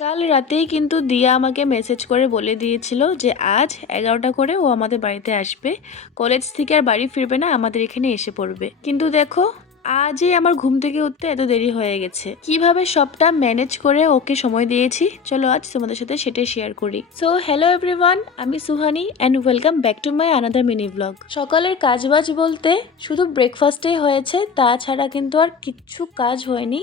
কাল রাতেই কিন্তু দিয়া আমাকে মেসেজ করে বলে দিয়েছিল যে আজ 11টা করে ও আমাদের বাড়িতে আসবে। কলেজ থেকে আর বাড়ি ফিরবে না, আমাদের এখানে এসে পড়বে। কিন্তু দেখো, আজই আমার ঘুম থেকে উঠতে এত দেরি হয়ে গেছে। কিভাবে সবটা ম্যানেজ করে ওকে সময় দিয়েছি, চলো আজ তোমাদের সাথে সেটাই শেয়ার করি। সো হ্যালো এভরিওয়ান, আমি Suhani and welcome back to my another mini blog. সকালের কাজবাজ বলতে শুধু ব্রেকফাস্টেই হয়েছে, তাছাড়া কিন্তু আর কিচ্ছু কাজ হয়নি।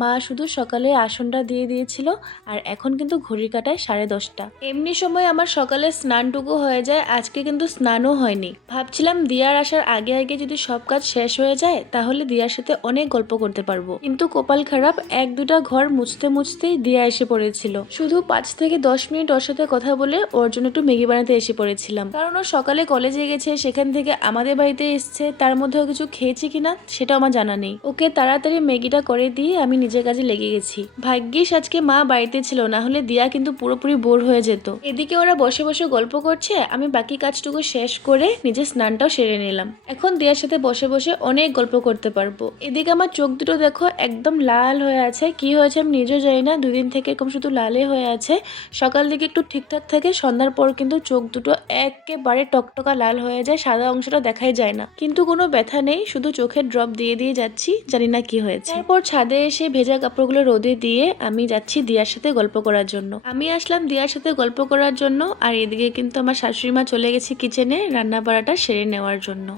মা শুধু সকালে আসনটা দিয়ে দিয়েছিল, আর এখন কিন্তু ঘড়ির কাঁটায় 10:30। এমনি সময় আমার সকালে স্নানটুকু হয়ে যায়, আজকে কিন্তু স্নানও হয়নি। ভাবছিলাম দিয়ার আসার আগে আগে যদি সব কাজ শেষ হয়ে যায় তাহলে দিয়ার সাথে অনেক গল্প করতে পারবো। কিন্তু কপাল খারাপ, 1-2টা ঘর মুছতে মুছতেই দিয়া এসে পড়েছিল। শুধু 5 থেকে 10 মিনিট ওর সাথে কথা বলে ওর জন্য একটু ম্যাগি বানাতে এসে পড়েছিলাম, কারণ ও সকালে কলেজে গেছে, সেখান থেকে আমাদের বাড়িতে এসছে, তার মধ্যেও কিছু খেয়েছে কিনা সেটা আমার জানা নেই। ওকে তাড়াতাড়ি ম্যাগিটা করে দিয়ে আমি নিজের কাজে লেগে গেছি। ভাগ্যিস আজকে মা বাড়িতে ছিল, না হলে দিয়া কিন্তু পুরোপুরি বোর হয়ে যেত। এদিকে ওরা বসে বসে গল্প করছে, আমি বাকি কাজটুকু শেষ করে নিজের স্নানটাও সেরে নিলাম। এখন দিয়ার সাথে বসে বসে অনেক গল্প করতে পারবো। এদিকে আমার চোখ দুটো দেখো একদম লাল হয়ে আছে, কি হয়েছে আমি নিজেও জানি না, 2 দিন থেকে এরকম শুধু লালে হয়ে আছে। সকাল দিকে একটু ঠিকঠাক থাকে, সন্ধ্যার পর কিন্তু চোখ দুটো একেবারে টকটকা লাল হয়ে যায়, সাদা অংশটা দেখাই যায় না। কিন্তু কোনো ব্যথা নেই, শুধু চোখের ড্রপ দিয়ে দিয়ে যাচ্ছি, জানি না কি হয়েছে। তারপর ছাদে এসে ভেজা কাপড়গুলো রোদে দিয়ে আমি যাচ্ছি দিয়ার সাথে গল্প করার জন্য। আমি আসলাম দিয়ার সাথে গল্প করার জন্য, আর এদিকে কিন্তু আমার শাশুড়ি মা চলে গেছে কিচেনে রান্না বাড়াটা সেরে নেওয়ার জন্য।